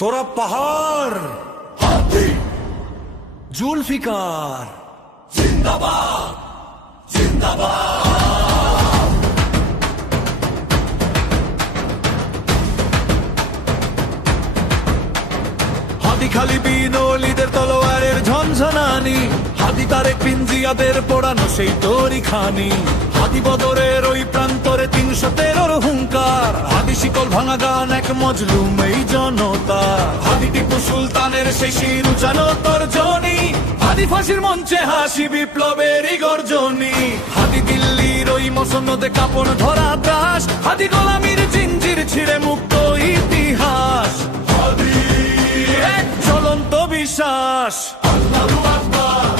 তোরা পাহাড়, জুলফিকার জিন্দাবাদ জিন্দাবাদ। হাদি খালি বিনলিদের তলোয়ারের ঝনঝনানি, হাদি তারেক পিঞ্জিয়াদের পোড়ানো সেই তরি খানি। হাদি বদরের ওই প্রান্তরে ৩১৩ হুঙ্কার, হাদি শিকল ভাঙা গান এক মজলুম এই জনতা। হাদি টিপু সুলতানের সেই শির উচানো তর্জনী, হাদি ফাঁসির মঞ্চে হাসি বিপ্লবেরই গর্জনী। হাদি দিল্লির ওই মসনদে কাপড় ধরা দাস, হাদি গোলামির জিঞ্জির ছিঁড়ে মুক্ত ইতিহাস। হাদি এক জ্বলন্ত বিশ্বাস, আল্লাহু আকবার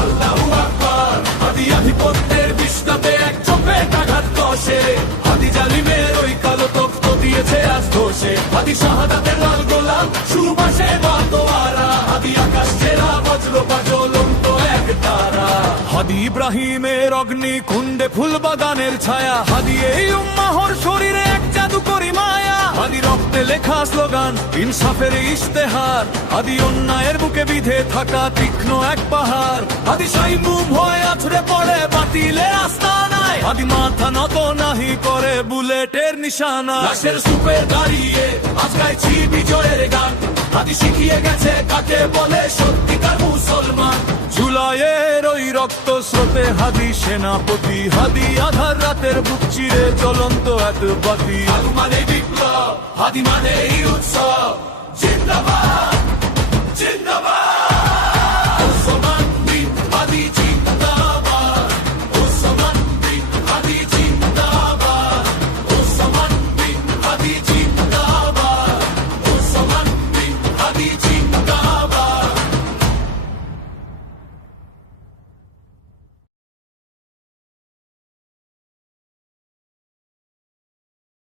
আল্লাহু আকবার। হাদি আধিপত্যের বিষ্ণাতে এক চোখে আঘাত কষে, হাদি জালিমের ওই কালো তখ্ত দিয়েছে আজ ধসে। হাদি শাহাদাতের লাল গোলাম সুবাসে বাতোয়ারা, হাদি আকাশ ছেড়া বজ্র জ্বলন্ত এক তারা। হাদি ইব্রাহিমের অগ্নি কুণ্ডে ফুল বাগানের ছায়া, হাদি এই উম্মাহর শরীরে এক জাদুকরি মায়া। হাদি রক্তে লেখা স্লোগান ইনসাফের ইশতেহার, হাদি অন্যায়ের বুকে বিধে থাকা তীক্ষ্ণ এক পাহাড়। হাদি সাই মুভ হয়ে আছড়ে পড়ে বাতিলের আস্তানায়, হাদি মাথা নত নাহি করে বুলেটের নিশানা। লাশের স্তূপে দাঁড়িয়ে আজ গাইছি বিজয়ের গান, হাদি শিখিয়ে গেছে কাকে বলে সত্যিকার মুসলমান। জুলাইয়ের ওই রক্ত স্রোতে হাদি সেনাপতি, হাদি আধার রাতের বুক চিরে জ্বলন্ত এক বাতি। হাদি মানে বিপ্লব, হাদি মানে এই উৎসব, জিন্দাবাদ জিন্দাবাদ। ওসমান বিন হাদি জিন্দাবাদ, ওসমান বিন হাদি জিন্দাবাদ, ওসমান বিন হাদি জিন্দাবাদ, ওসমান বিন হাদি